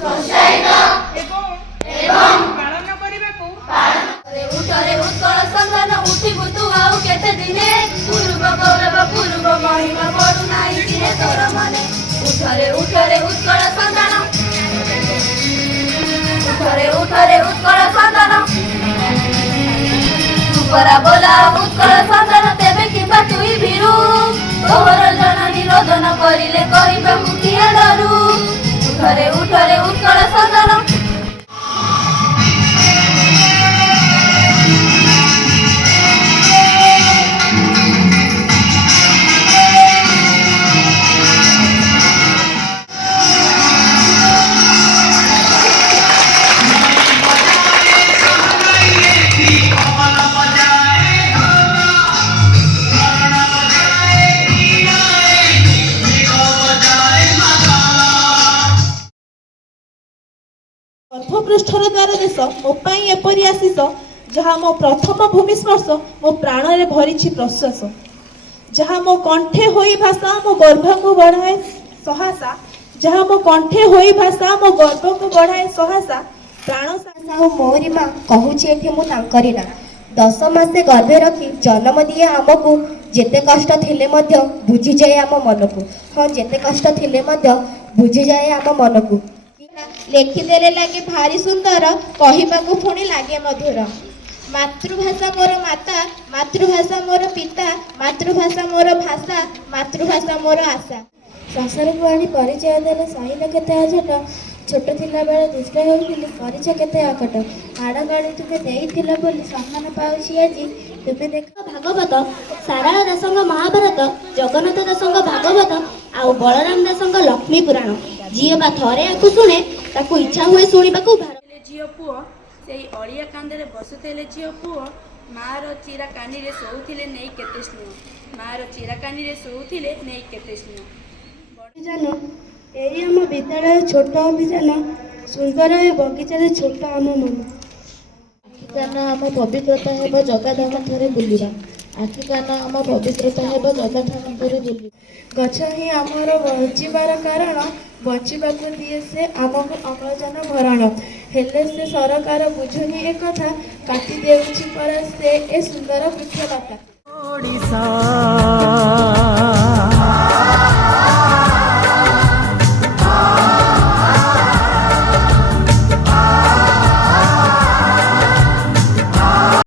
ପ୍ରୋତ୍ସାହିତ ଏବଂ ପାଳନ କରିବାକୁ ଉଠରେ ଉତ୍କଳ ସନ୍ଧାନ ଉଠିବୁ ତୁ ଆଉ କେତେ ଦିନେ ପୂର୍ବ ଗୌରବ ପୂର୍ବ ମହିମା ପଡୁନାହିଁ ଚିହ୍ନେ ତୋର ମନେ ଉଠରେ ଉଠରେ ଉତ୍କଳ ସନ୍ଧାନ ଉଠରେ ଉଠରେ ଉତ୍କଳ ସନ୍ଧାନ ତୁପରା ବୋଲା ଉତ୍କଳ ସନ୍ଧାନ ତେବେ କିମ୍ବା ତୁଇ ଭୀରୁ ତୋର ଜନନୀ ରୋଦନ କରିଲେ କହିବେ ମୁଁ କିଏ ଡରୁ ଉଠରେ ଉଠରେ ଉତ୍କଳ ସନ୍ଧାନ गर्भपृष्ठर द्वार देश मो एपरी आशीष जहाँ मो प्रथम भूमिस्पर्श मो प्राण में भरी प्रश्वास जहाँ मो कंठे होई भाषा मो गर्भ को बढ़ाए सहासा जहाँ मो कंठे होई भाषा मो गर्भ को बढ़ाए सहासा प्राण मोरी माँ कहूची मु तांकरी ना 10 मासे गर्भे रखी जन्म दिए आमको जेते कष्ट थिले मध्य बुझी जाए आम मन को हाँ जेते कष्ट थिले मध्य बुझी जाए आम मन को लेखिदेले लगे भारी सुंदर कहवाकू पुणी लगे मधुर मातृभाषा मोर माता मातृभाषा मोर पिता मातृभाषा मोर भाषा मातृभाषा मोर आशा संसार को आनी परिचय देले सहिल केते अजट छोट थिला बेले दुष्ट होउथिली परिचय केते अकट हाड़ गाड़ी तुमे देइथिला बोली सम्मान पाउछि आजि तुमे देख भागवत सारला दासंग महाभारत जगन्नाथ दासंग भागवत आउ बलराम दासंग लक्ष्मी पुराण जी बा थरे आकु शुणे ताकु इच्छा हुए शुणिबाकु झील पुओ से अड़िया कांदे बसुले झील पुओ मार चिरा कानी रे शोउथिले नहीं केते स्नेह मार चिरा कानी रे शोउथिले नहीं केते स्नेह अभियान एई आम विद्यालय छोट अभियान सुंदर ए बगीचा छोट आम मन आखिकान आम पवित्रता हेब जगाधाम थरे बुलिबा आखिकान आम पवित्रता हेब जगाधाम थरे बुलिबा गछ ही आमर बचिबार कारण बचिबाकू दिए से आमको अम्लजान भरण हेले से सरकार बुझुनी एक कथा काटी देउछि पर से ए सुंदर वृक्षलता।